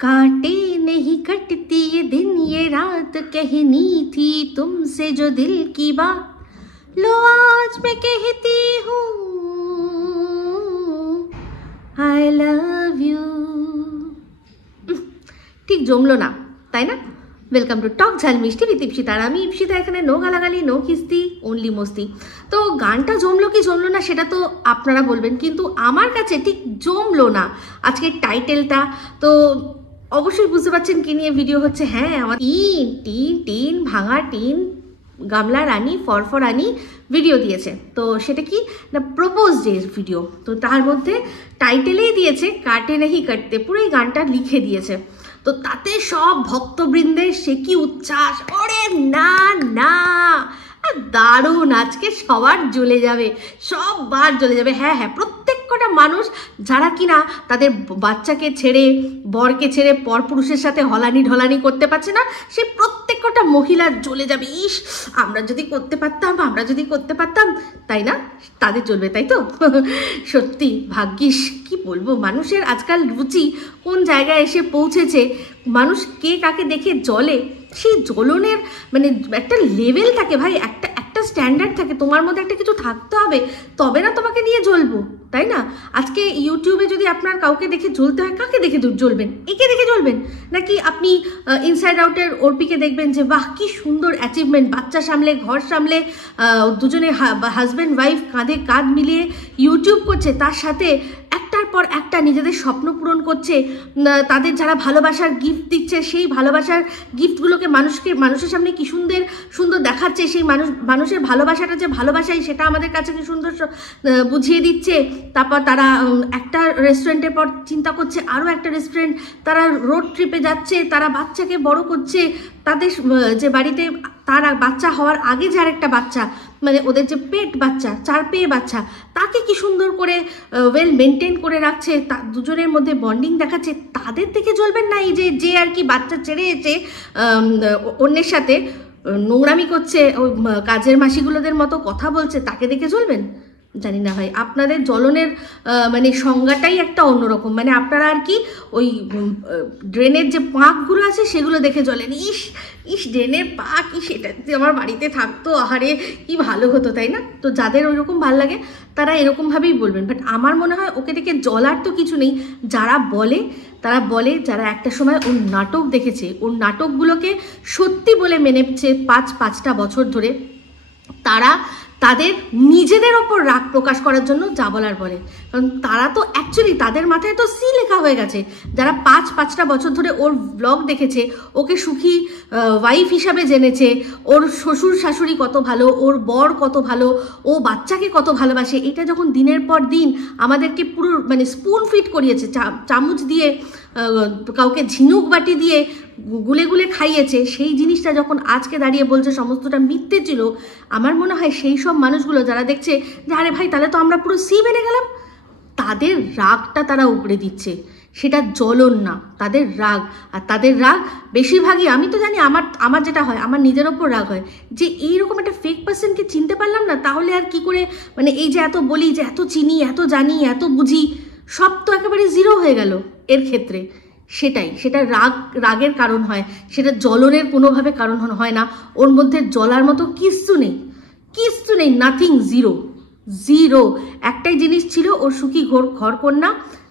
कांटे नहीं कटती ये दिन ये रात कहनी थी तुमसे जो दिल की बात लो आज मैं कहती हूँ आई लव यू। ठीक जमलो ना ताई ना। वेलकम टू टक झाल मिष्टि विद इप्सिता। আর আমি ইপসিতা এখানে নো গালাগালি নো কিস্তি অনলি মস্তি। তো গানটা জমলো কি জমলো না সেটা তো আপনারা বলবেন, কিন্তু আমার কাছে ঠিক জমলো না আজকের টাইটেলটা। তো অবশ্যই বুঝতে পারছেন কি নিয়ে ভিডিও হচ্ছে। হ্যাঁ, আমার টিন ভাঙা টিন গামলা রানী ফরফর রানী ভিডিও দিয়েছে। তো সেটা কি না প্রপোজ ডে ভিডিও। তো তার মধ্যে টাইটেলেই দিয়েছে কাটে নাহি কাটতে, পুরো এই গানটা লিখে দিয়েছে। তো তাতে সব ভক্তবৃন্দের সে কি উচ্ছ্বাস, ওরে না না দারুণ, আজকে সবার জ্বলে যাবে, সববার জ্বলে যাবে। হ্যাঁ হ্যাঁ, প্রত্যেক কটা মানুষ যারা কিনা তাদের বাচ্চাকে ছেড়ে বরকে ছেড়ে পরপুরুষের সাথে হলানি ঢলানি করতে পারছে না, সে প্রত্যেক কটা মহিলা জ্বলে যাবে। ইস আমরা যদি করতে পারতাম, আমরা যদি করতে পারতাম, তাই না? তাদের জ্বলবে, তাই তো? সত্যি ভাগ্যিস, কি বলবো, মানুষের আজকাল রুচি কোন জায়গায় এসে পৌঁছেছে। মানুষ কে কাকে দেখে জ্বলে, সেই জ্বলনের মানে একটা লেভেল থাকে ভাই, একটা স্ট্যান্ডার্ড থাকে। তোমার মধ্যে একটা কিছু থাকতে হবে, তবে না তোমাকে নিয়ে জ্বলবো, তাই না? আজকে ইউটিউবে যদি আপনার কাউকে দেখে জ্বলতে হয়, কাকে দেখে জ্বলবেন? একে দেখে জ্বলবেন? নাকি আপনি ইনসাইড আউটের অর্পিকে দেখবেন যে বাহ কি সুন্দর অ্যাচিভমেন্ট, বাচ্চা সামলে ঘর সামলে দুজনে হাজব্যান্ড ওয়াইফ কাঁধে কাঁধ মিলিয়ে ইউটিউব করছে, তার সাথে একটার পর একটা নিজেদের স্বপ্ন পূরণ করছে, তাদের যারা ভালোবাসার গিফট দিচ্ছে সেই ভালোবাসার গিফটগুলোকে মানুষের সামনে কি সুন্দর সুন্দর দেখাচ্ছে, সেই মানুষের ভালোবাসাটা যে ভালোবাসাই সেটা আমাদের কাছে কি সুন্দর বুঝিয়ে দিচ্ছে। তারপর তারা একটা রেস্টুরেন্টের পর চিন্তা করছে আরও একটা রেস্টুরেন্ট, তারা রোড ট্রিপে যাচ্ছে, তারা বাচ্চাকে বড় করছে, তাদের যে বাড়িতে তার বাচ্চা হওয়ার আগে যে আরেকটা বাচ্চা, মানে ওদের যে পেট বাচ্চা, 4 পেয়ে বাচ্চা, তাকে কি সুন্দর করে ওয়েল মেনটেন করে রাখছে, দুজনের মধ্যে বন্ডিং দেখাচ্ছে। তাদের থেকে জ্বলবেন না এই যে আর কি বাচ্চা ছেড়ে এসে অন্যের সাথে নোংরামি করছে, ওই কাজের মাসিগুলোদের মতো কথা বলছে, তাকে দেখে জ্বলবেন? জানি না ভাই, আপনাদের জ্বলনের মানে সংজ্ঞাটাই একটা অন্যরকম। মানে আপনারা আর কি ওই ড্রেনের যে পাঁকগুলো আছে সেগুলো দেখে জ্বলেন। ইস ড্রেনের পাক, সেটা যদি আমার বাড়িতে থাকতো, আহারে কি ভালো হতো, তাই না? তো যাদের ওইরকম ভালো লাগে তারা এরকমভাবেই বলবেন। বাট আমার মনে হয় ওকে দেখে জ্বলার তো কিছু নেই। যারা বলে তারা বলে যারা একটা সময় ওর নাটক দেখেছে, ওর নাটকগুলোকে সত্যি বলে মেনেছে 5-5টা বছর ধরে, তারা তাদের নিজেদের ওপর রাগ প্রকাশ করার জন্য যা বলার বলে। কারণ তারা তো অ্যাকচুয়ালি তাদের মাথায় তো সি লেখা হয়ে গেছে। যারা 5-5টা বছর ধরে ওর ব্লগ দেখেছে, ওকে সুখী ওয়াইফ হিসাবে জেনেছে, ওর শ্বশুর শাশুড়ি কত ভালো, ওর বর কত ভালো, ও বাচ্চাকে কত ভালোবাসে, এটা যখন দিনের পর দিন আমাদেরকে পুরো মানে স্পুন ফিট করিয়েছে, চামচ দিয়ে কাউকে ঝিনুক বাটি দিয়ে গুলে গুলে খাইয়েছে, সেই জিনিসটা যখন আজকে দাঁড়িয়ে বলছে সমস্তটা মিথ্যে ছিল, আমার মনে হয় সেই সব মানুষগুলো যারা দেখছে যে আরে ভাই তাহলে তো আমরা পুরো সি বেড়ে গেলাম, তাদের রাগটা তারা উগড়ে দিচ্ছে। সেটা জ্বলন না, তাদের রাগ। আর তাদের রাগ বেশিরভাগই, আমি তো জানি আমার যেটা হয়, আমার নিজের ওপর রাগ হয় যে এইরকম একটা ফেক পার্সনকে চিনতে পারলাম না, তাহলে আর কি করে মানে এই যে এত বলি যে এত চিনি, এত জানি, এত বুঝি, সব তো একেবারে জিরো হয়ে গেল এর ক্ষেত্রে। সেটা রাগের কারণ হয়, সেটা জ্বলনের কোনোভাবে কারণ হয় না। ওর মধ্যে জ্বলার মতো কিচ্ছু নেই, নাথিং, জিরো। একটাই জিনিস ছিল, ওর সুখী ঘর কন্যা,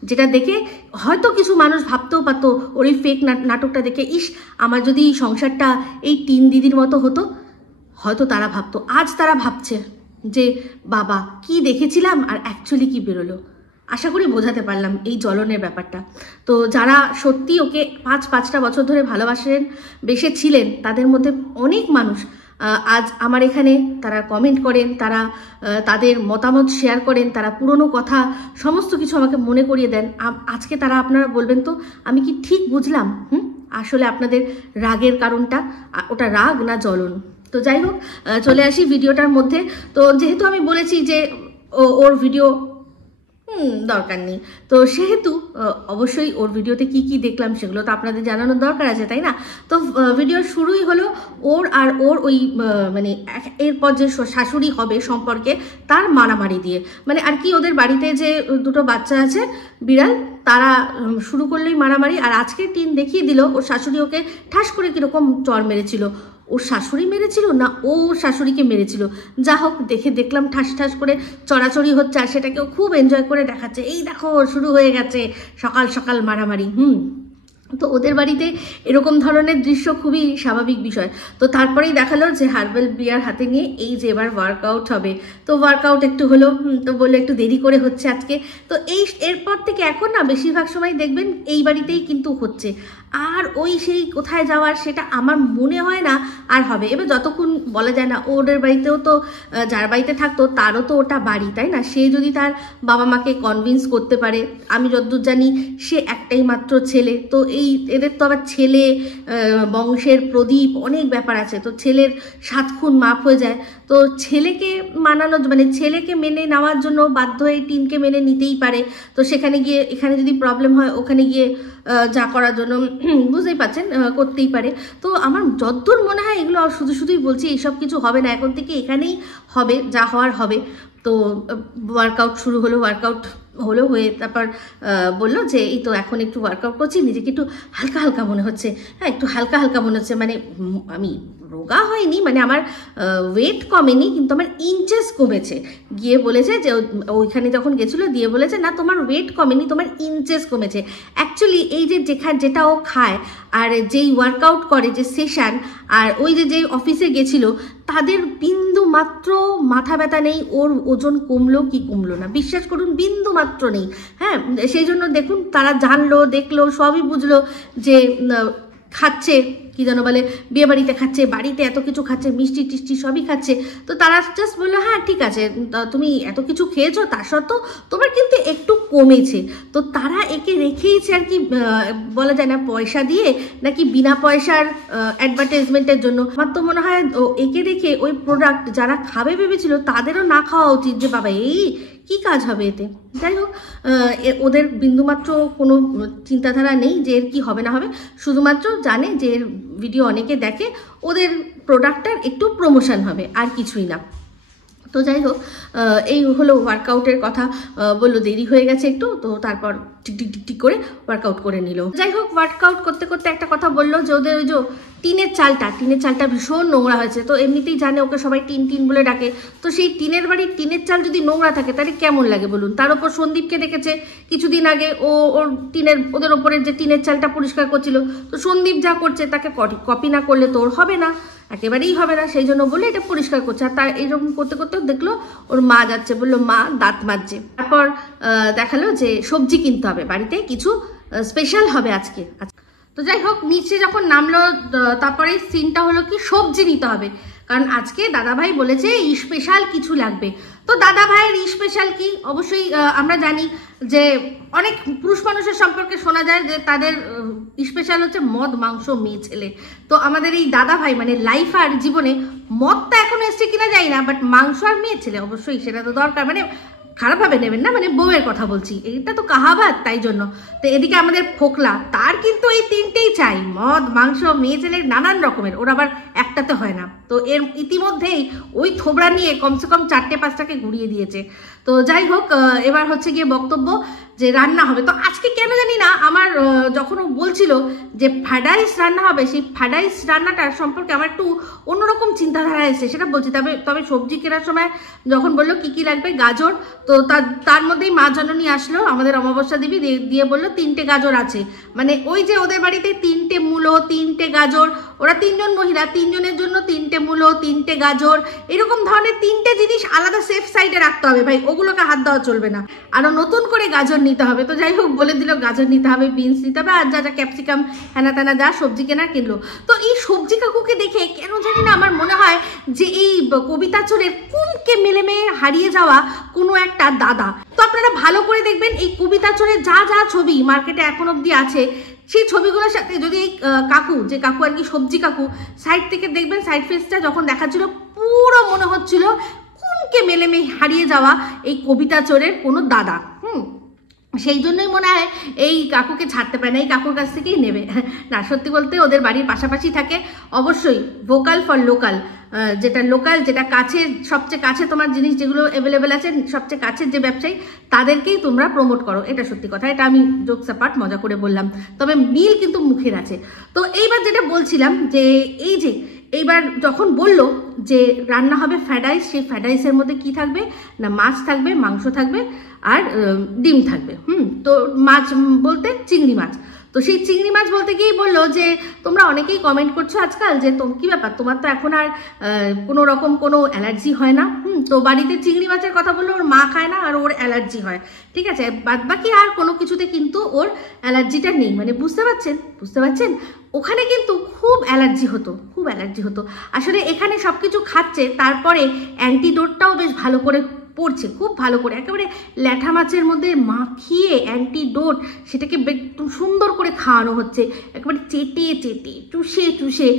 যেটা দেখে হয়তো কিছু মানুষ ভাবতেও পারতো ওর এই ফেক নাটকটা দেখে, ইস আমার যদি এই সংসারটা এই টিন দিদির মতো হতো, হয়তো তারা ভাবতো। আজ তারা ভাবছে যে বাবা কি দেখেছিলাম আর অ্যাকচুয়ালি কি বেরোলো। আশা করি বোঝাতে পারলাম এই জ্বলনের ব্যাপারটা। তো যারা সত্যি ওকে 5-5টা বছর ধরে ভালোবাসেন বেসেছিলেন, তাদের মধ্যে অনেক মানুষ আজ আমার এখানে তারা কমেন্ট করেন, তারা তাদের মতামত শেয়ার করেন, তারা পুরনো কথা সমস্ত কিছু আমাকে মনে করিয়ে দেন। আজকে তারা আপনারা বলবেন তো আমি কি ঠিক বুঝলাম? আসলে আপনাদের রাগের কারণটা, ওটা রাগ না জ্বলন। তো যাই হোক, চলে আসি ভিডিওটার মধ্যে। তো যেহেতু আমি বলেছি যে ওর ভিডিও দরকার নেই। তো সেহেতু অবশ্যই ওর ভিডিওতে কি কি দেখলাম সেগুলো তো আপনাদের জানানোর দরকার আছে, তাই না? তো ভিডিও শুরুই হলো ওর আর ওর ওই মানে এরপর যে শাশুড়ি হবে সম্পর্কে তার মারামারি দিয়ে। মানে আর কি, ওদের বাড়িতে যে দুটো বাচ্চা আছে বিড়াল, তারা শুরু করলেই মারামারি। আর আজকে টিন দেখিয়ে দিল ওর শাশুড়ি ওকে ঠাস করে কীরকম চর মেরেছিল। ওর শাশুড়ি মেরেছিল না ও শাশুড়িকে মেরেছিল, যা হোক দেখলাম ঠাস ঠাস করে চড়াচড়ি হচ্ছে, আর সেটাকেও খুব এনজয় করে দেখাচ্ছে। এই দেখো শুরু হয়ে গেছে সকাল সকাল মারামারি। তো ওদের বাড়িতে এরকম ধরনের দৃশ্য খুবই স্বাভাবিক বিষয়। তো তারপরেই দেখালো যে হার্বাল বিয়ার হাতে নিয়ে এই যে এবার ওয়ার্কআউট হবে। তো ওয়ার্কআউট একটু হলো, তো বললো একটু দেরি করে হচ্ছে আজকে। তো এরপর থেকে এখন না বেশিরভাগ সময় দেখবেন এই বাড়িতেই কিন্তু হচ্ছে। আর ওই সেই কোথায় যাওয়ার সেটা আমার মনে হয় না আর হবে। এবার যতক্ষণ বলা যায় না, ওদের বাড়িতেও তো যার বাড়িতে থাকতো তারও তো ওটা বাড়ি, তাই না? সে যদি তার বাবা মাকে কনভিন্স করতে পারে, আমি যতদূর জানি সে একটাই মাত্র ছেলে, তো এই এদের তো আবার ছেলে বংশের প্রদীপ অনেক ব্যাপার আছে। তো ছেলের 7 খুন মাফ হয়ে যায়। তো ছেলেকে মানানো মানে ছেলেকে মেনে নেওয়ার জন্য বাধ্য হয়ে টিনকে মেনে নিতেই পারে। তো সেখানে গিয়ে এখানে যদি প্রবলেম হয় ওখানে গিয়ে যা করার জন্য বুঝতেই পারছেন করতেই পারে। তো আমার যতদূর মনে হয় এগুলো শুধুই বলছি, এইসব কিছু হবে না, এখন থেকে এখানেই হবে, যা হওয়ার হবে। তো ওয়ার্কআউট শুরু হলো, ওয়ার্কআউট হয়ে তারপর বললো যে এই তো এখন একটু ওয়ার্কআউট করছি, নিজেকে একটু হালকা হালকা মনে হচ্ছে। হ্যাঁ, একটু হালকা হালকা মনে হচ্ছে, মানে আমি রোগা হয়নি, মানে আমার ওয়েট কমেনি, কিন্তু আমার ইঞ্চেস কমেছে। গিয়ে বলেছে যে ওইখানে যখন গেছিলো দিয়ে বলেছে না তোমার ওয়েট কমেনি, তোমার ইঞ্চেস কমেছে। অ্যাকচুয়ালি এই যে যেটা ও খায় আর যেই ওয়ার্কআউট করে যে সেশন, আর ওই যে অফিসে গেছিলো তাদের বিন্দু মাত্র মাথা ব্যথা নেই, ওর ওজন কমলো কি কমলো না, বিশ্বাস করুন বিন্দু মাত্র নেই। হ্যাঁ, সেই জন্য দেখুন তারা জানলো দেখলো সবই বুঝলো যে খাচ্ছে কি যেন বলে, বিয়ে বাড়িতে খাচ্ছে, বাড়িতে এত কিছু খাচ্ছে, মিষ্টি টিষ্টি সবই খাচ্ছে। তো তারা জাস্ট বললো হ্যাঁ ঠিক আছে, তুমি এত কিছু খেয়েছো তা সত্ত্বেও তোমার কিন্তু একটু কমেছে। তো তারা একে রেখেইছে আর কি, বলা যায় না পয়সা দিয়ে নাকি বিনা পয়সার অ্যাডভার্টাইজমেন্টের জন্য। আমার তো মনে হয় একে রেখে ওই প্রোডাক্ট যারা খাবে ভেবেছিল তাদেরও না খাওয়া উচিত, যে বাবা এই কি কাজ হবে এতে। যাই হোক, ওদের বিন্দুমাত্র কোনো চিন্তাধারা নেই যে এর কী হবে না হবে, শুধুমাত্র জানে যে এর ভিডিও অনেকে দেখে, ওদের প্রোডাক্টটার একটু প্রমোশন হবে, আর কিছুই না। তো যাই হোক, এই হলো ওয়ার্কআউটের কথা। বললো দেরি হয়ে গেছে একটু, তো তারপর টিক করে ওয়ার্কআউট করে নিল। যাই হোক, ওয়ার্কআউট করতে করতে একটা কথা বললো যে ওদের ওই যে টিনের চালটা ভীষণ নোংরা হয়েছে। তো এমনিতেই জানে ওকে সবাই টিন বলে ডাকে। তো সেই টিনের বাড়ির টিনের চাল যদি নোংরা থাকে তাহলে কেমন লাগে বলুন। তার উপর সন্দীপকে দেখেছে কিছুদিন আগে ওদের ওপরের যে টিনের চালটা পরিষ্কার করছিল। তো সন্দীপ যা করছে তাকে কপি না করলে তো ওর হবে না, একেবারেই হবে না। সেই জন্য বলে এটা পরিষ্কার করছে। আর তার এইরকম করতে করতে দেখলো ওর মা যাচ্ছে, বললো মা দাঁত মাজছে। তারপর দেখালো যে সবজি কিনতে হবে, বাড়িতে কিছু স্পেশাল হবে আজকে। তো যাই হোক, নিচে যখন নামলো তারপরে সিনটা হলো কি সবজি নিতে হবে, কারণ আজকে দাদাভাই বলেছে স্পেশাল কিছু লাগবে। তো দাদা ভাইয়ের স্পেশাল কি, অবশ্যই আমরা জানি যে অনেক পুরুষ মানুষের সম্পর্কে শোনা যায় যে তাদের স্পেশাল হচ্ছে মদ মাংস মেয়ে ছেলে। তো আমাদের এই দাদা ভাই মানে লাইফ আর জীবনে মদটা এখনো এসছে কিনা যাই না, বাট মাংস আর মেয়ে ছেলে অবশ্যই সেটা তো দরকার। মানে খারাপভাবে নেবেন না, মানে বউয়ের কথা বলছি, এটা তো কাহাবাত, তাই জন্য। তো এদিকে আমাদের ফোকলা, তার কিন্তু এই তিনটেই চাই, মদ মাংস মেয়ে ছেলে নানান রকমের, ওর আবার একটাতে হয় না। তো এর ইতিমধ্যেই ওই থোবড়া নিয়ে কমসে কম 4-5টাকে ঘুরিয়ে দিয়েছে। তো যাই হোক, এবার হচ্ছে গিয়ে বক্তব্য যে রান্না হবে। তো আজকে কেন জানি না আমার যখন ও বলছিল যে ফ্রাইড রাইস রান্না হবে, সেই ফ্রাইড রাইস রান্নাটার সম্পর্কে আমার একটু অন্যরকম চিন্তাধারা এসেছে, সেটা বলছি। তবে সবজি কেনার সময় যখন বললো কি কি লাগবে, গাজর, তো তার মধ্যেই মা জননী আসলো, আমাদের অমাবস্যা দেবী, দিয়ে বললো 3টে গাজর আছে। মানে ওই যে ওদের বাড়িতে 3টে মূলো 3টে গাজর, ওরা 3জন মহিলা, 3জনের জন্য 3টে মূলো 3টে গাজর, এরকম ধরনের 3টে জিনিস আলাদা সেফ সাইডে রাখতে হবে ভাই, ওগুলোকে হাত দেওয়া চলবে না। আরো নতুন করে গাজর নিতে হবে। তো যাই হোক, বলে দিল গাজর নিতে হবে, বিনস নিতে হবে, আর যা ক্যাপসিকাম হ্যানা ত্যানা যা সবজি কেনা কিনলো। তো এই সবজি কাকুকে দেখে কেন জানি না আমার মনে হয় যে এই কবিতা চোরের কুমকে মেলে হারিয়ে যাওয়া কোনো একটা দাদা। তো আপনারা ভালো করে দেখবেন, এই কবিতা চোরের যা ছবি মার্কেটে এখন অব্দি আছে, সেই ছবিগুলোর সাথে যদি এই যে কাকু আর কি সবজি কাকু, সাইড থেকে দেখবেন, সাইড ফেসটা যখন দেখাচ্ছিল পুরো মনে হচ্ছিল কুমকে মেলে হারিয়ে যাওয়া এই কবিতা চোরের কোনো দাদা। সেই জন্যই মনে হয় এই কাকুকে ছাড়তে পারে না, এই কাকুর কাছ থেকেই নেবে। না, সত্যি বলতে ওদের বাড়ির পাশাপাশি থাকে, অবশ্যই ভোকাল ফর লোকাল, যেটা লোকাল, যেটা কাছে, সবচেয়ে কাছে তোমার জিনিস যেগুলো অ্যাভেলেবেল আছে, সবচেয়ে কাছের যে ব্যবসায়ী তাদেরকেই তোমরা প্রমোট করো, এটা সত্যি কথা। এটা আমি জোকস অ্যাপার্ট মজা করে বললাম, তবে মিল কিন্তু মুখের আছে। তো এইবার যেটা বলছিলাম যে এইবার যখন বললো যে রান্না হবে ফ্রাইড রাইস, সেই ফ্রাইড রাইসের মধ্যে কি থাকবে না, মাছ থাকবে, মাংস থাকবে আর ডিম থাকবে। তো মাছ বলতে চিংড়ি মাছ। তো সেই চিংড়ি মাছ বলতে গিয়েই বললো যে তোমরা অনেকেই কমেন্ট করছো আজকাল যে কি ব্যাপার, তোমার তো এখন আর কোনো রকম কোনো অ্যালার্জি হয় না। তো বাড়িতে চিংড়ি মাছের কথা বললো, ওর মা খায় না আর ওর অ্যালার্জি হয়, ঠিক আছে, বাদ বাকি আর কোনো কিছুতে কিন্তু ওর অ্যালার্জিটা নেই। মানে বুঝতে পারছেন ওখানে কিন্তু খুব অ্যালার্জি হতো। আসলে এখানে সব কিছু খাচ্ছে, তারপরে অ্যান্টিডোটটাও বেশ ভালো করে পড়ছে, খুব ভালো করে একেবারে ল্যাঠা মাছের মধ্যে মাখিয়ে অ্যান্টিডোট সেটাকে সুন্দর করে খাওয়ানো হচ্ছে, একেবারে চেটে চুষে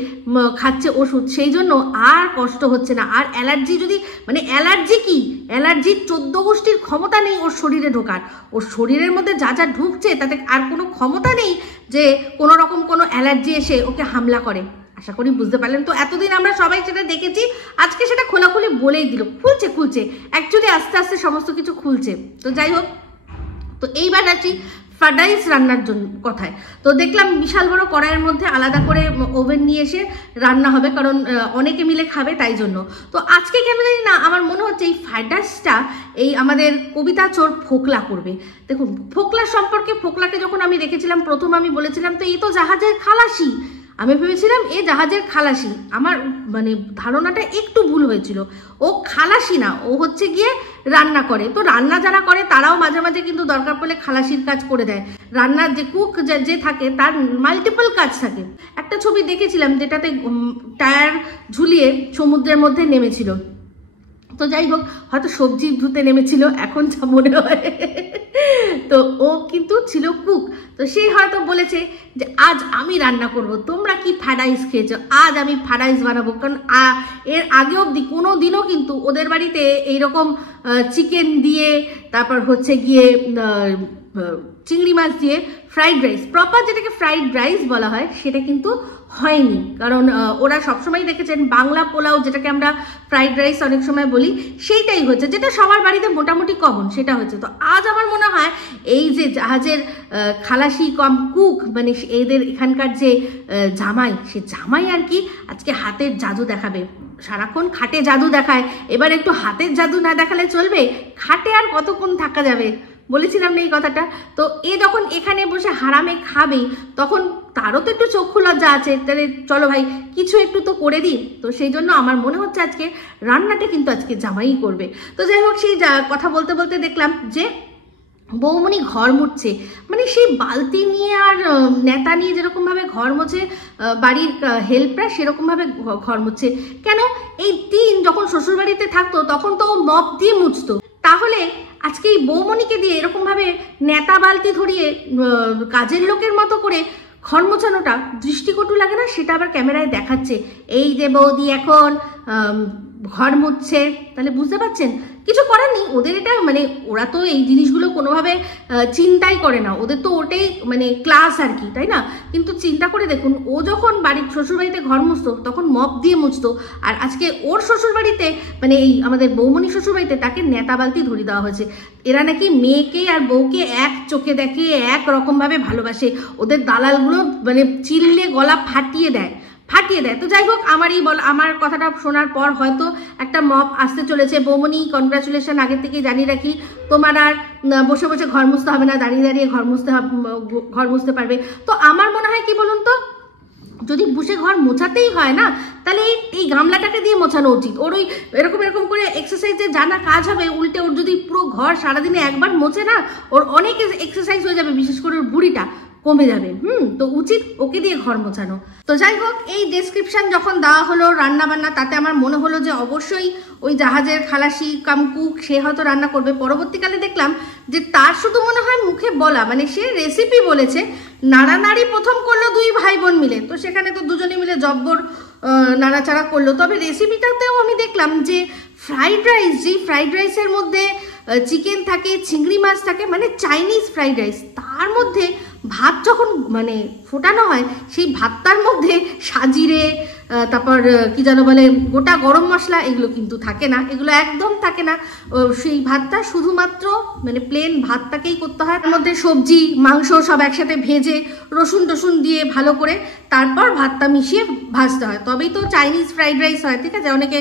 খাচ্ছে ওষুধ। সেই জন্য আর কষ্ট হচ্ছে না। আর অ্যালার্জি যদি মানে অ্যালার্জির 14 গোষ্ঠীর ক্ষমতা নেই ওর শরীরে ঢোকার। ওর শরীরের মধ্যে যা যা ঢুকছে তাতে আর কোনো ক্ষমতা নেই যে কোনো রকম কোনো অ্যালার্জি এসে ওকে হামলা করে। আশা করি বুঝতে পারলেন। তো এতদিন আমরা সবাই সেটা দেখেছি, আজকে সেটা খোলাখুলি বলেই দিল, খুলছে অ্যাকচুয়ালি আস্তে আস্তে সমস্ত কিছু খুলছে। তো যাই হোক, তো এইবার আছি ফ্রাইড রাইস রান্নার জন্য কথায়। তো দেখলাম বিশাল বড় কড়াইয়ের মধ্যে আলাদা করে ওভেন নিয়ে এসে রান্না হবে, কারণ অনেকে মিলে খাবে তাই জন্য। তো আজকে কেন জানি না আমার মনে হচ্ছে এই ফ্রাইড রাইসটা এই আমাদের কবিতা চোর ফোকলা করবে। দেখুন, ফোকলার সম্পর্কে, ফোকলাকে যখন আমি দেখেছিলাম প্রথম আমি বলেছিলাম তো এই তো জাহাজের খালাসি, আমি ভেবেছিলাম এ জাহাজের খালাসি। আমার মানে ধারণাটা একটু ভুল হয়েছিল, ও খালাসি না, ও হচ্ছে গিয়ে রান্না করে। তো রান্না যারা করে তারাও মাঝে মাঝে কিন্তু দরকার পড়লে খালাসির কাজ করে দেয়। রান্নার যে কুক যে থাকে তার মাল্টিপল কাজ থাকে। একটা ছবি দেখেছিলাম যেটাতে টায়ার ঝুলিয়ে সমুদ্রের মধ্যে নেমেছিল। তো যাই হোক, হয়তো সবজি ধুতে নেমেছিল এখন যা মনে হয়। তো ও কিন্তু ছিল কুক। তো সে হয়তো বলেছে যে আজ আমি রান্না করব, তোমরা কি ফ্রাইড রাইস খেয়েছো, আজ আমি ফ্রাইড রাইস বানাবো। কারণ এর আগে অবধি কোনো দিনও কিন্তু ওদের বাড়িতে এইরকম চিকেন দিয়ে, তারপর হচ্ছে গিয়ে চিংড়ি মাছ দিয়ে ফ্রাইড রাইস, প্রপার যেটাকে ফ্রাইড রাইস বলা হয় সেটা কিন্তু হয়নি। কারণ ওরা সবসময় দেখেছেন বাংলা পোলাও, যেটাকে আমরা ফ্রাইড রাইস অনেক সময় বলি, সেইটাই হচ্ছে, যেটা সবার বাড়িতে মোটামুটি কমন, সেটা হচ্ছে। তো আজ আমার মনে হয় এই যে জাহাজের খালাসি কম কুক, মানে এদের এখানকার যে জামাই, সে জামাই আর কি আজকে হাতের জাদু দেখাবে। সারাক্ষণ খাটে জাদু দেখায়, এবার একটু হাতের জাদু না দেখালে চলবে? খাটে আর কতক্ষণ থাকা যাবে, বলেছিলাম না এই কথাটা। তো এ যখন এখানে বসে হারামে খাবে, তখন তারও তো একটু চক্ষু লজ্জা আছে, তাহলে চলো ভাই কিছু একটু তো করে দিই। তো সেই জন্য আমার মনে হচ্ছে আজকে রান্নাটা কিন্তু আজকে জামাই করবে। তো যাই হোক, সেই কথা বলতে বলতে দেখলাম যে বৌমনি ঘর মুছছে, মানে সেই বালতি নিয়ে আর নেতা নিয়ে যেরকমভাবে ঘর মোছে বাড়ির হেল্পরা, সেরকমভাবে ঘর মুছছে। কেন, এই টিন যখন শ্বশুরবাড়িতে থাকতো তখন তো ও মপ দিয়ে মুছতো, তাহলে আজকে এই বৌমনিকে দিয়ে এরকমভাবে নেতা বালতি ধরিয়ে কাজের লোকের মতো করে ঘর মোছানোটা দৃষ্টিকটু লাগে না? সেটা আবার ক্যামেরায় দেখাচ্ছে, এই যে বৌদি এখন ঘর মুছছে। তাহলে বুঝতে পারছেন, কিছু করার নেই ওদের। এটা মানে ওরা তো এই জিনিসগুলো কোনোভাবে চিন্তাই করে না, ওদের তো ওটাই মানে ক্লাস আর কি, তাই না? কিন্তু চিন্তা করে দেখুন, ও যখন বাড়ির শ্বশুরবাড়িতে ঘর মুছতো তখন মপ দিয়ে মুছতো, আর আজকে ওর শ্বশুরবাড়িতে মানে এই আমাদের বৌমনি শ্বশুরবাড়িতে তাকে নেতা বালতি ধরিয়ে দেওয়া হয়েছে। এরা নাকি মেয়েকে আর বউকে এক চোখে দেখে, এক রকমভাবে ভালোবাসে। ওদের দালালগুলো মানে চিল্লে গলা ফাটিয়ে দেয়। তো যাই হোক, আমার কথাটা শোনার পর হয়তো একটা মপ আসতে চলেছে। বৌমনি, কনগ্রাচুলেশন, আগের থেকে জানিয়ে রাখি, তোমার আর বসে বসে ঘর মুছতে হবে না, দাঁড়িয়ে দাঁড়িয়ে ঘর মুছতে পারবে। তো আমার মনে হয় কি বলুন তো, যদি বসে ঘর মোছাতেই হয় না, তাহলে এই গামলাটাকে দিয়ে মোছানো উচিত। ওর ওই এরকম করে এক্সারসাইজে জানা কাজ হবে, উল্টে ওর যদি পুরো ঘর সারাদিনে একবার মোছে না, ওর অনেক এক্সারসাইজ হয়ে যাবে, বিশেষ করে ওর বুড়িটা কমে যাবে। তো উচিত ওকে দিয়ে ঘর মোছানো। তো যাই হোক, এই ডেসক্রিপশন যখন দেওয়া হলো রান্না বান্না, তাতে আমার মনে হলো যে অবশ্যই ওই জাহাজের খালাসি কাম কুক সে হয়তো রান্না করবে। পরবর্তীকালে দেখলাম যে তার শুধু মনে হয় মুখে বলা, মানে সে রেসিপি বলেছে, নাড়ানাড়ি প্রথম করলো দুই ভাই বোন মিলে, তো সেখানে তো দুজনে মিলে জব্বর নাড়াচাড়া করলো। তবে রেসিপিটাতেও আমি দেখলাম যে ফ্রাইড রাইস, যেই ফ্রাইড রাইসের মধ্যে চিকেন থাকে, চিংড়ি মাছ থাকে, মানে চাইনিজ ফ্রাইড রাইস। তার মধ্যে ভাত যখন মানে ফোটানো হয়, সেই ভাতটার মধ্যে সাজিরে, তারপর কি যেন বলে গোটা গরম মশলা, এগুলো কিন্তু থাকে না, এগুলো একদম থাকে না। সেই ভাতটা শুধুমাত্র মানে প্লেন ভাতটাকেই করতে হয়, তার মধ্যে সবজি মাংস সব একসাথে ভেজে রসুন টসুন দিয়ে ভালো করে তারপর ভাতটা মিশিয়ে ভাজতে হয়, তবেই তো চাইনিজ ফ্রাইড রাইস হয়, ঠিক আছে। অনেকে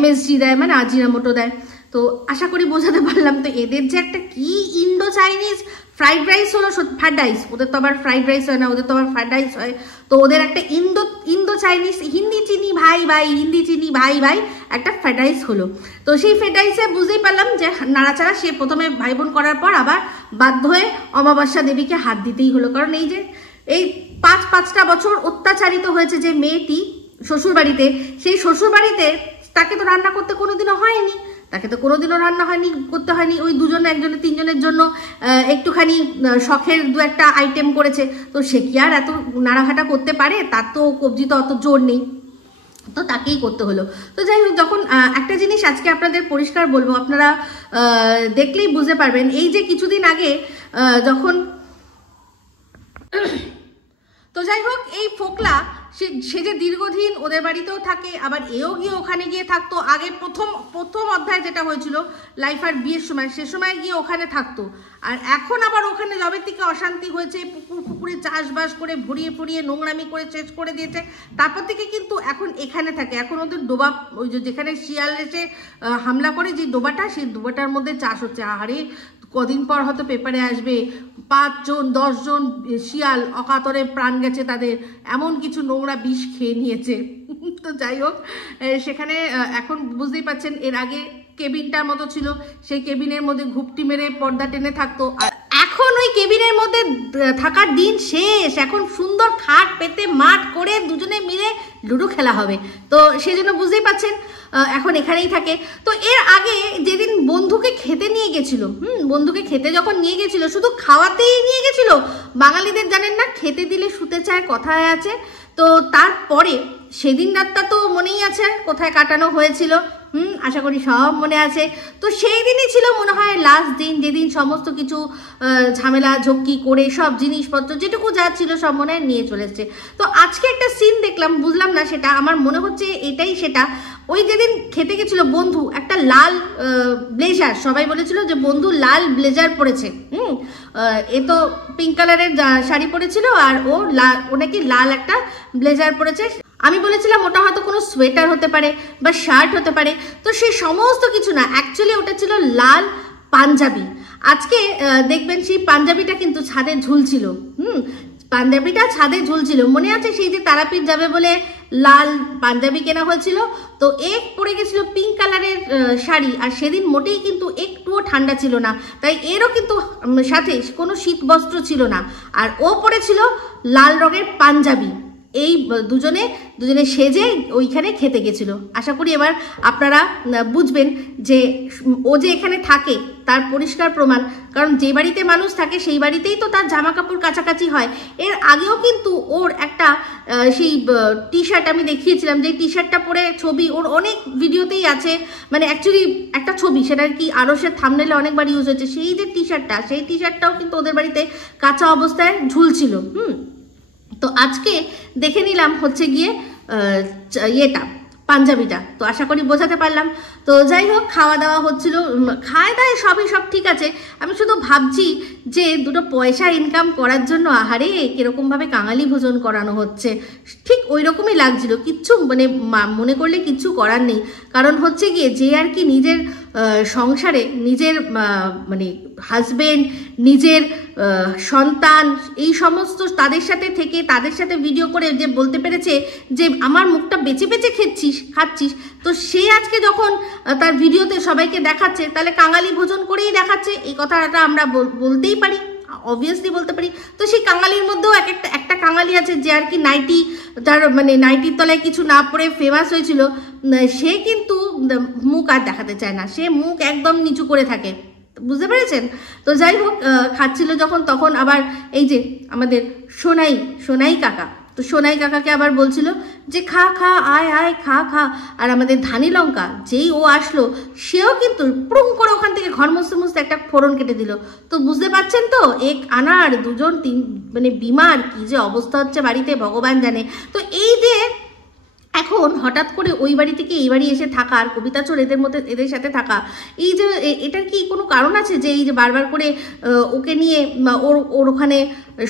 MSG দেয়, মানে আজিনামোটো দেয়। তো আশা করি বোঝাতে পারলাম। তো এদের যে একটা কি ইন্ডো চাইনিজ ফ্রাইড রাইস হলো, ফ্রাইড রাইস, ওদের তো আবার ফ্রাইড রাইস হয় না, ওদের তো আবার ফ্রাইড রাইস হয়। তো ওদের একটা ইন্দো চাইনিজ, হিন্দি চিনি ভাই ভাই, হিন্দি চিনি ভাই ভাই একটা ফ্রাইড রাইস হলো। তো সেই ফ্রাইড রাইসে বুঝতেই পারলাম যে নাড়াচাড়া, সে প্রথমে ভাই বোন করার পর আবার বাধ্য হয়ে অমাবস্যা দেবীকে হাত দিতেই হলো। কারণ এই যে এই পাঁচটা বছর অত্যাচারিত হয়েছে যে মেয়েটি শ্বশুরবাড়িতে, সেই শ্বশুরবাড়িতে তাকে তো রান্না করতে কোনোদিনও হয়নি, তাকে তো কোনোদিনও রান্না করতে হয়নি। ওই দুজনে, একজনে, তিনজনের জন্য একটুখানি শখের দু একটা আইটেম করেছে। তো সে কি আর এত নাড়াঘাটা করতে পারে? তার তো কবজি তো অত জোর নেই, তো তাকেই করতে হলো। তো যাই হোক, যখন একটা জিনিস আজকে আপনাদের পরিষ্কার বলবো, আপনারা দেখলেই বুঝতে পারবেন। এই যে কিছুদিন আগে যখন, তো যাই হোক, এই ফোকলা সে যে দীর্ঘদিন ওদের বাড়িতেও থাকে, আবার এও গিয়ে ওখানে গিয়ে থাকতো। আগে প্রথম অধ্যায় যেটা হয়েছিল লাইফার বিয়ের সময়, সে সময় গিয়ে ওখানে থাকতো। আর এখন আবার ওখানে জবের থেকে অশান্তি হয়েছে, পুকুরে চাষবাস করে ভরিয়ে নোংরামি করে শেষ করে দিয়েছে, তারপর থেকে কিন্তু এখন এখানে থাকে। এখন ওদের ডোবা, ওই যেখানে শিয়াল এসে হামলা করে যে ডোবাটা, সেই ডোবাটার মধ্যে চাষ হচ্ছে। আরে কদিন পর হয়তো পেপারে আসবে 5 জন 10 জন শিয়াল অকাতরে প্রাণ গেছে তাদের, এমন কিছু নোংরা বিষ খেয়ে নিয়েছে। তো যাই হোক, সেখানে এখন বুঝতেই পাচ্ছেন, এর আগে কেবিনটার মতো ছিল, সেই কেবিনের মধ্যে ঘুপটি মেরে পর্দা টেনে থাকতো। আর এখন ওই কেবিনের মধ্যে থাকার দিন শেষ, এখন সুন্দর খাট পেতে মাঠ করে দুজনে মিলে লুডো খেলা হবে। তো সেই জন্য বুঝতেই পাচ্ছেন এখন এখানেই থাকে। তো এর আগে যেদিন বন্ধুকে খেতে নিয়ে গেছিল, বন্ধুকে খেতে যখন নিয়ে গেছিল, শুধু খাওয়াতেই নিয়ে গেছিল। বাঙালিদের জানেন না, খেতে দিলে শুতে চায়, কথায় আছে। তো তারপরে সেদিন রাতটা তো মনেই আছে কোথায় কাটানো হয়েছিল, আশা করি সব মনে আছে। তো সেই দিনই ছিল মনে হয় লাস্ট দিন, যেদিন সমস্ত কিছু ঝামেলা ঝক্কি করে সব জিনিসপত্র যেটুকু যা ছিল সব মনে হয় নিয়ে চলে এসছে। তো আজকে একটা সিন দেখলাম, বুঝলাম না সেটা, আমার মনে হচ্ছে এটাই সেটা। ওই যেদিন খেতে গেছিল বন্ধু একটা লাল ব্লেজার, সবাই বলেছিল যে বন্ধু লাল ব্লেজার পরেছে, এ তো পিঙ্ক কালারের শাড়ি পরেছিল, আর ও নাকি লাল একটা ব্লেজার পরেছে। আমি বলেছিলাম ওটা হয়তো কোনো সোয়েটার হতে পারে বা শার্ট হতে পারে। তো সেই সমস্ত কিছু না, অ্যাকচুয়ালি ওটা ছিল লাল পাঞ্জাবি। আজকে দেখবেন সেই পাঞ্জাবিটা কিন্তু ছাদে ঝুলছিল, পাঞ্জাবিটা ছাদে ঝুলছিল। মনে আছে সেই যে তারাপীঠ যাবে বলে লাল পাঞ্জাবি কেনা হয়েছিল, তো এক পরে গেছিল পিঙ্ক কালারের শাড়ি, আর সেদিন মোটেই কিন্তু একটুও ঠান্ডা ছিল না, তাই এরও কিন্তু সাথে কোনো শীত বস্ত্র ছিল না, আর ও পরেছিল লাল রঙের পাঞ্জাবি। এই দুজনে সেজে ওইখানে খেতে গেছিল। আশা করি এবার আপনারা বুঝবেন যে ও যে এখানে থাকে তার পরিষ্কার প্রমাণ, কারণ যে বাড়িতে মানুষ থাকে সেই বাড়িতেই তো তার জামা কাপড় কাছাকাছি হয়। এর আগেও কিন্তু ওর একটা সেই টি শার্ট আমি দেখিয়েছিলাম, যে টি শার্টটা পরে ছবি ওর অনেক ভিডিওতেই আছে, মানে অ্যাকচুয়ালি একটা ছবি, সেটা কি আরসের থাম্বনেলে অনেকবার ইউজ হয়েছে। সেই যে টি শার্টটা, সেই টি শার্টটাও কিন্তু ওদের বাড়িতে কাঁচা অবস্থায় ঝুলছিল। তো আজকে দেখে নিলাম হচ্ছে গিয়ে ইয়েটা, পাঞ্জাবিটা। তো আশা করি বোঝাতে পারলাম। তো যাই হোক, খাওয়া দাওয়া হচ্ছিল, খাওয়া দাওয়া সব ঠিক আছে। আমি শুধু ভাবছি যে দুটো পয়সা ইনকাম করার জন্য আহারে কিরকমভাবে কাঙালি ভোজন করানো হচ্ছে, ঠিক ওই রকমই লাগছিল। কিচ্ছু মানে মনে করলে কিচ্ছু করার নেই, কারণ হচ্ছে গিয়ে যে আর কি নিজের সংসারে নিজের মানে হাজবেন্ড, নিজের সন্তান, এই সমস্ত তাদের সাথে থেকে তাদের সাথে ভিডিও করে যে বলতে পেরেছে যে আমার মুখটা বেঁচে বেঁচে খাচ্ছিস, তো সে আজকে যখন তার ভিডিওতে সবাইকে দেখাচ্ছে, তাহলে কাঙালি ভোজন করেই দেখাচ্ছে। এই কথাটা আমরা বলতেই পারি, অবভিয়াসলি বলতে পারি। তো সেই কাঙালির মধ্যেও একটা কাঙালি আছে যে আর কি নাইটি, যার মানে নাইটির তলায় কিছু না পরে ফেমাস হয়েছিল, সে কিন্তু মুখ আর দেখাতে চায় না, সে মুখ একদম নিচু করে থাকে, বুঝতে পেরেছেন? তো যাই হোক, খাচ্ছিল যখন, তখন আবার এই যে আমাদের সোনাই কাকা, তো সোনাই কাকাকে আবার বলছিল যে খা খা আয় আয় খা খা। আর আমাদের ধানি লঙ্কা যেই ও আসলো সেও কিন্তু পুরুম করে ওখান থেকে ঘর মুছতে মুছতে একটা ফোড়ন কেটে দিল। তো বুঝতে পারছেন তো, এক আনার দুজন তিন মানে বিমার কি যে অবস্থা হচ্ছে বাড়িতে ভগবান জানে। তো এই যে এখন হঠাৎ করে ওই বাড়ি থেকে এই বাড়ি এসে থাকা আর কবিতা চোর এদের সাথে থাকা, এই যে এটার কি কোনো কারণ আছে যে এই যে বারবার করে ওকে নিয়ে ওর ওখানে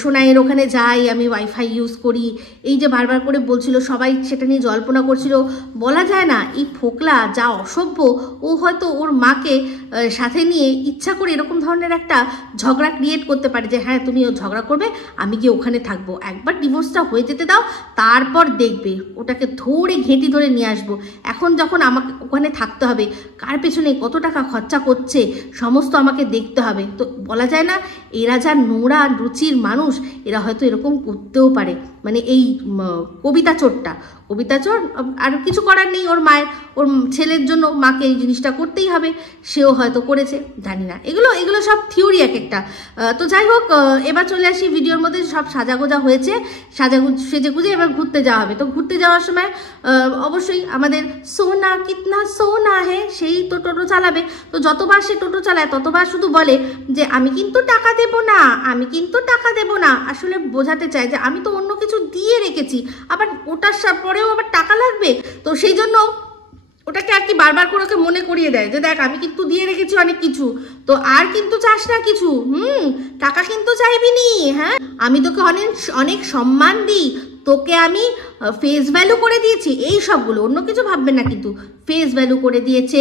সোনাইয়ের ওখানে যাই, আমি ওয়াইফাই ইউজ করি, এই যে বারবার করে বলছিল, সবাই সেটা নিয়ে জল্পনা করছিল। বলা যায় না এই ফোকলা যা অসভ্য, ও হয়তো ওর মাকে সাথে নিয়ে ইচ্ছা করে এরকম ধরনের একটা ঝগড়া ক্রিয়েট করতে পারে যে হ্যাঁ তুমি ও ঝগড়া করবে, আমি গিয়ে ওখানে থাকবো, একবার ডিভোর্সটা হয়ে যেতে দাও, তারপর দেখবে ওটাকে ধরে ঘেঁটি ধরে নিয়ে আসবো। এখন যখন আমাকে ওখানে থাকতে হবে, কার পেছনে কত টাকা খরচা করছে সমস্ত আমাকে দেখতে হবে। তো বলা যায় না এরা যা নোংরা রুচির মানুষ, এরা হয়তো এরকম করতেও পারে। মানে এই কবিতা চোর আর কিছু করার নেই, ওর মায়ের ওর ছেলের জন্য মাকে এই জিনিসটা করতেই হবে, সেও হয়তো করেছে, জানি না। এগুলো সব থিওরি এক একটা। তো যাই হোক, এবার চলে আসি ভিডিওর মধ্যে। সব সাজাগোজা হয়েছে, সেজে গুজে এবার ঘুরতে যাওয়া হবে। তো ঘুরতে যাওয়ার সময় অবশ্যই আমাদের সোনা কিতনা সোনা হে সেই তো টোটো চালাবে। তো যতবার সে টোটো চালায় ততবার শুধু বলে যে আমি কিন্তু টাকা দেবো না, আমি কিন্তু টাকা দেবো না। আসলে বোঝাতে চায় যে আমি তো অন্য কিছু দিয়ে রেখেছি, আবার ওটার পরেও আবার টাকা লাগবে। তো সেই জন্য ওটাকে আর কি বারবার করে ওকে মনে করিয়ে দেয় যে দেখ আমি কিন্তু দিয়ে রেখেছি অনেক কিছু, তো আর কিন্তু চাস না কিছু, টাকা কিন্তু চাইবি নি। হ্যাঁ, আমি তোকে অনেক সম্মান দিই, তোকে আমি ফেস ভ্যালু করে দিয়েছি, এই সবগুলো, অন্য কিছু ভাববে না, কিন্তু ফেস ভ্যালু করে দিয়েছে,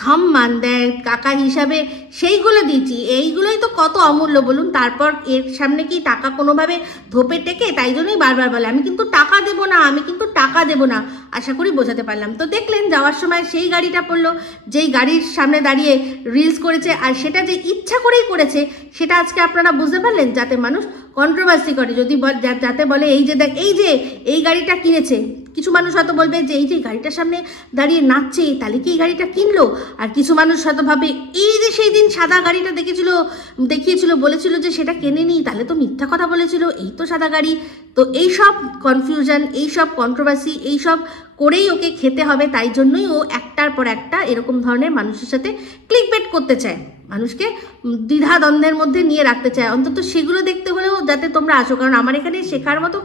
সম্মান দেয় কাকা হিসাবে, সেইগুলো দিয়েছি। এইগুলোই তো কত অমূল্য বলুন। তারপর এর সামনে কি টাকা কোনোভাবে ধোপে টেকে? তাই জন্যই বারবার বলে আমি কিন্তু টাকা দেবো না, আমি কিন্তু টাকা দেবো না। আশা করি বোঝাতে পারলাম। তো দেখলেন যাওয়ার সময় সেই গাড়িটা পড়লো, যেই গাড়ির সামনে দাঁড়িয়ে রিলস করেছে, আর সেটা যে ইচ্ছা করেই করেছে সেটা আজকে আপনারা বুঝতে পারলেন, যাতে মানুষ কন্ট্রোভার্সি করে, যদি যাতে বলে এই যে দেখ এই গাড়িটা কিনেছে। কিছু মানুষ হয়তো বলবে যে এই যে গাড়িটার সামনে দাঁড়িয়ে নাচছে, তাহলে কি এই গাড়িটা কিনলো? আর কিছু মানুষ হয়তো ভাবে এই যে সেই দিন সাদা গাড়িটা দেখিয়েছিল বলেছিল যে সেটা কেনেনি, তাহলে তো মিথ্যা কথা বলেছিল, এই তো সাদা গাড়ি। তো এইসব কনফিউশন, এইসব কন্ট্রোভার্সি, এইসব করেই ওকে খেতে হবে। তাই জন্যই ও একটার পর একটা এরকম ধরনের মানুষের সাথে ক্লিকবেট করতে চায়, মানুষকে দ্বিধাদ্বন্দ্বের মধ্যে নিয়ে রাখতে চায়। অন্তত সেগুলো দেখতে হলেও যাতে তোমরা আসো, কারণ আমার এখানে শেখার মতো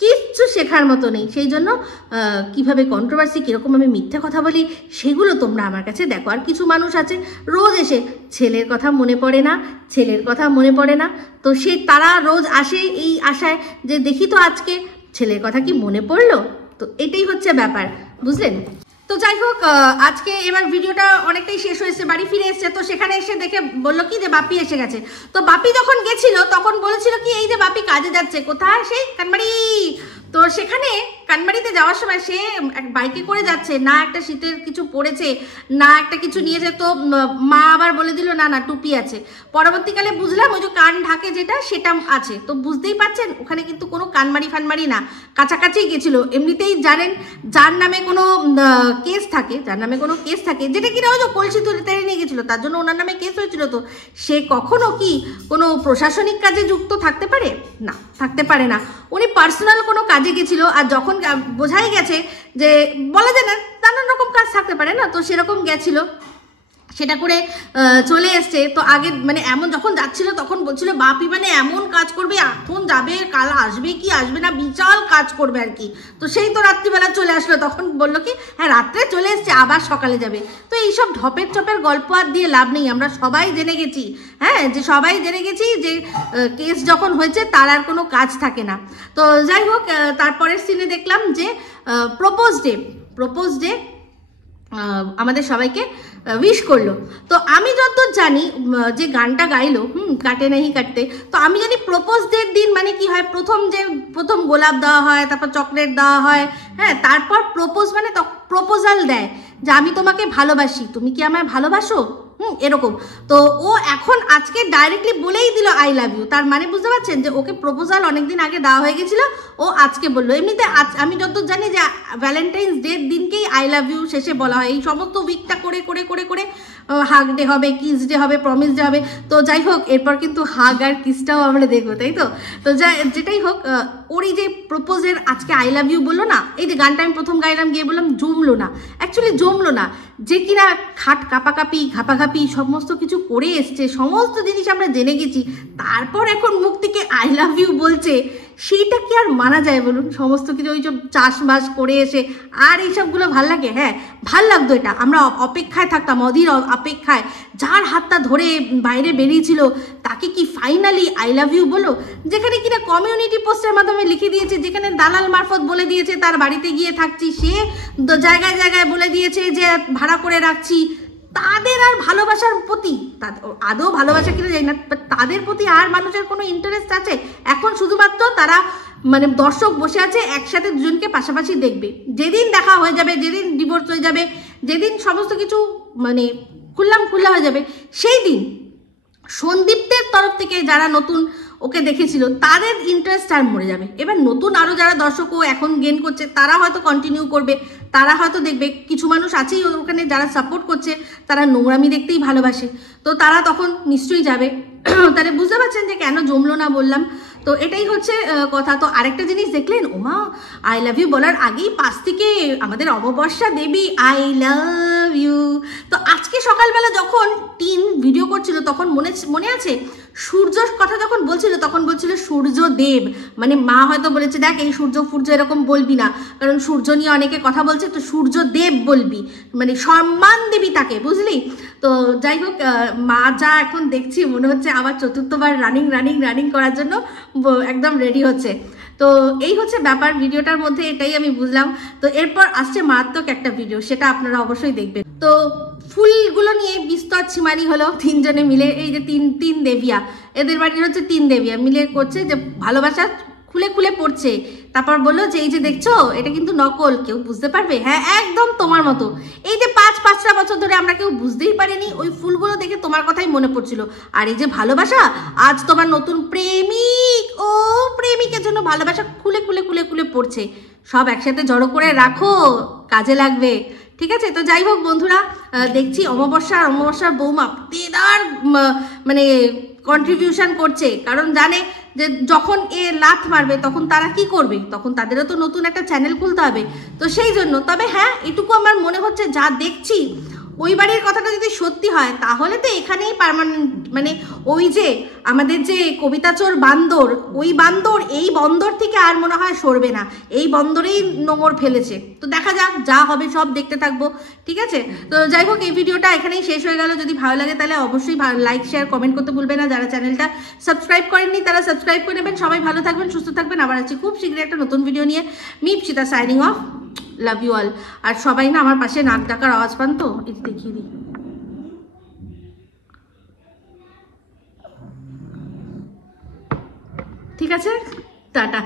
কিচ্ছু শেখার মতো নেই। সেই জন্য কিভাবে কন্ট্রোভার্সি, কীরকম আমি মিথ্যে কথা বলি, সেগুলো তোমরা আমার কাছে দেখো। আর কিছু মানুষ আছে রোজ এসে ছেলের কথা মনে পড়ে না, তো তারা রোজ আসে এই আশায় যে দেখি তো আজকে ছেলের কথা কি মনে পড়লো। তো এটাই হচ্ছে ব্যাপার, বুঝলেন? তো যাই হোক, আজকে এবার ভিডিওটা অনেকটাই শেষ হয়েছে, বাড়ি ফিরে এসছে। তো সেখানে এসে দেখে বললো কি যে বাপি এসে গেছে। তো বাপি যখন গেছিল তখন বলেছিল কি এই যে বাপি কাজে যাচ্ছে, কোথায়? সেই কানমারি। তো সেখানে কানমারিতে যাওয়ার সময় সে এক বাইকে করে যাচ্ছে, না একটা শীতের কিছু পরেছে, না একটা কিছু নিয়েছে। তো মা আবার বলে দিল না টুপি আছে। পরবর্তীকালে বুঝলাম ওই যে কান ঢাকে যেটা, সেটা আছে। তো বুঝতেই পারছেন ওখানে কিন্তু কোনো কানমারি ফানমারি না, কাছাকাছি গেছিল। এমনিতেই জানেন যার নামে কোনো কেস থাকে, যেটা কিনা ওই যে কলসি তেড়ে নিয়ে গেছিলো, তার জন্য ওনার নামে কেস হয়েছিল। তো সে কখনো কি কোনো প্রশাসনিক কাজে যুক্ত থাকতে পারে? না, থাকতে পারে না। উনি পার্সোনাল কোনো কাজে গেছিল, আর যখন বোঝাই গেছে যে বলা যায় না নানান রকম কাজ থাকতে পারে না, তো সেরকম গেছিল, সেটা করে চলে এসছে। তো আগে মানে এমন যখন যাচ্ছিল তখন বলছিল বাপি মানে এমন কাজ করবে, এখন যাবে কাল আসবে কি আসবে না, বিশাল কাজ করবে আর কি। তো সেই তো রাত্রিবেলা চলে আসলো, তখন বললো কি হ্যাঁ রাত্রে চলে এসছে, আবার সকালে যাবে। তো এইসব ঢপের গল্প আর দিয়ে লাভ নেই, আমরা সবাই জেনে গেছি, হ্যাঁ যে সবাই জেনে গেছি যে কেস যখন হয়েছে তার আর কোনো কাজ থাকে না। তো যাই হোক, তারপরের সিনে দেখলাম যে প্রপোজ ডে আমাদের সবাইকে উইশ করলো। তো আমি যতদূর জানি যে গানটা গাইলো কাটে নাহি কাটতে, তো আমি জানি প্রপোজ ডের দিন মানে কি হয়, প্রথম গোলাপ দেওয়া হয়, তারপর চকলেট দেওয়া হয়, হ্যাঁ, তারপর প্রপোজ মানে প্রপোজাল দেয় যে আমি তোমাকে ভালোবাসি, তুমি কি আমায় ভালোবাসো। এরকম। তো ও এখন আজকে ডাইরেক্টলি বলেই দিল আই লাভ ইউ, তার মানে বুঝতে পারছেন যে ওকে প্রপোজাল অনেকদিন আগে দেওয়া হয়ে গেছিল, ও আজকে বললো। এমনিতে আমি যতদূর জানি যে ভ্যালেন্টাইন্স ডের দিনকেই আই লাভ ইউ শেষে বলা হয়, এই সমস্ত উইকটা করে করে করে করে হাগ ডে হবে, কিস ডে হবে, প্রমিস ডে হবে। তো যাই হোক, এরপর কিন্তু হাগ আর কিসটাও আমরা দেখবো, তাই তো। তো যেটাই হোক, ওর এই যে প্রপোজের আজকে আই লাভ ইউ বললো না, এই যে গানটা আমি প্রথম গাইলাম, গিয়ে বললাম জমলো না, অ্যাকচুয়ালি জমলো না, যে কিনা খাট কাপাকাপি ঘাপাঘাপি সমস্ত কিছু করে এসছে, সমস্ত জিনিস আমরা জেনে গেছি, তারপর এখন মুখ থেকে আই লাভ ইউ বলছে, সেইটা কি আর মানা যায় বলুন? সমস্ত কিছু ওই সব চাষবাস করে এসে আর এইসবগুলো ভাল লাগে? হ্যাঁ, ভাল লাগতো, এটা আমরা অপেক্ষায় থাকতাম, অধীর অপেক্ষায়। যার হাতটা ধরে বাইরে বেরিয়েছিল তাকে কি ফাইনালি আই লাভ ইউ বলো, যেখানে কিনা কমিউনিটি পোস্টের মাধ্যমে লিখে দিয়েছে, যেখানে দালাল মারফত বলে দিয়েছে তার বাড়িতে গিয়ে থাকছি, সে জায়গায় জায়গায় বলে দিয়েছে যে ভাড়া করে রাখছি, তাদের আর ভালোবাসার প্রতি, আদৌ ভালোবাসা কিনা জানি না, তাদের প্রতি আর মানুষের কোনো ইন্টারেস্ট আছে এখন? শুধুমাত্র তারা মানে দর্শক বসে আছে, একসাথে দুজনকে পাশাপাশি দেখবে, যেদিন দেখা হয়ে যাবে, যেদিন ডিভোর্স হয়ে যাবে, যেদিন সমস্ত কিছু মানে খোলা হয়ে যাবে, সেই দিন সন্দীপদের তরফ থেকে যারা নতুন ওকে দেখেছিল তাদের ইন্টারেস্ট আর মরে যাবে। এবার নতুন আরও যারা দর্শকও এখন গেন করছে তারা হয়তো কন্টিনিউ করবে, তারা হয়তো দেখবে। কিছু মানুষ আছেই ওখানে যারা সাপোর্ট করছে, তারা নোংরামি দেখতেই ভালোবাসে, তো তারা তখন নিশ্চয়ই যাবে। তাহলে বুঝতে পারছেন যে কেন জমলো না বললাম। তো এটাই হচ্ছে কথা। তো আরেকটা জিনিস দেখলেন, ওমা আই লাভ ইউ বলার আগেই পাশ থেকে আমাদের অমাবস্যা দেবী আই লাভ ইউ। তো আজকে সকালবেলা যখন টিন ভিডিও করছিল তখন মনে আছে সূর্যর কথা যখন বলছিল, তখন বলছিল সূর্যদেব, মানে মা হয়তো বলেছে দেখ এই সূর্য ফুর্য এরকম বলবি না, কারণ সূর্য নিয়ে অনেকে কথা বলছে, তো সূর্যদেব বলবি, মানে সম্মান দিবি তাকে, বুঝলি? তো যাই হোক, মা যা এখন দেখছি মনে হচ্ছে আবার চতুর্থবার রানিং করার জন্য একদম রেডি হচ্ছে। তো এই হচ্ছে ব্যাপার, ভিডিওটার মধ্যে এটাই আমি বুঝলাম। তো এরপর আসছে মারাত্মক একটা ভিডিও, সেটা আপনারা অবশ্যই দেখবেন। তো ফুলগুলো নিয়ে বিস্তর ছিমানি হলো তিনজনে মিলে, এই যে তিন দেবিয়া, এদের বাড়ির হচ্ছে তিন দেবিয়া মিলে করছে যে ভালোবাসা খুলে খুলে পড়ছে। তারপর বললো যে এই যে দেখছো এটা কিন্তু নকল, কেউ বুঝতে পারবে? হ্যাঁ একদম তোমার মতো, এই যে পাঁচটা বছর ধরে আমরা কেউ বুঝতেই পারিনি, ওই ফুলগুলো দেখে তোমার কথাই মনে পড়ছিল। আর এই যে ভালোবাসা, আজ তোমার নতুন প্রেমিক ও প্রেমিকের জন্য ভালোবাসা খুলে খুলে খুলে খুলে পড়ছে, সব একসাথে জড়ো করে রাখো, কাজে লাগবে, ঠিক আছে? তো যাই হোক বন্ধুরা, দেখছি অমাবস্যার বৌমা দেদার মানে কন্ট্রিবিউশন করছে, কারণ জানে যে যখন এ লাথ মারবে তখন তারা কি করবে, তখন তাদেরও তো নতুন একটা চ্যানেল খুলতে হবে, তো সেই জন্য। তবে হ্যাঁ, এটুকু আমার মনে হচ্ছে যা দেখছি ওই বাড়ির কথাটা যদি সত্যি হয় তাহলে তো এখানেই পার্মানেন্ট, মানে ওই যে আমাদের যে কবিতা চোর বান্দর, ওই বান্দর এই বন্দর থেকে আর মনে হয় সরবে না, এই বন্দরেই নোঙর ফেলেছে। তো দেখা যাক, যা হবে সব দেখতে থাকবো, ঠিক আছে? তো যাই হোক, এই ভিডিওটা এখানেই শেষ হয়ে গেল। যদি ভালো লাগে তাহলে অবশ্যই লাইক শেয়ার কমেন্ট করতে ভুলবেন না। যারা চ্যানেলটা সাবস্ক্রাইব করেননি তারা সাবস্ক্রাইব করে নেবেন। সবাই ভালো থাকবেন, সুস্থ থাকবেন, আবার আছি খুব শীঘ্রই একটা নতুন ভিডিও নিয়ে। Me Ipsita signing off, love you all. আর সবাই না আমার পাশে নাক ডাকার আওয়াজ পান তো, এই দেখিয়ে দিই, ঠিক আছে? টাটা।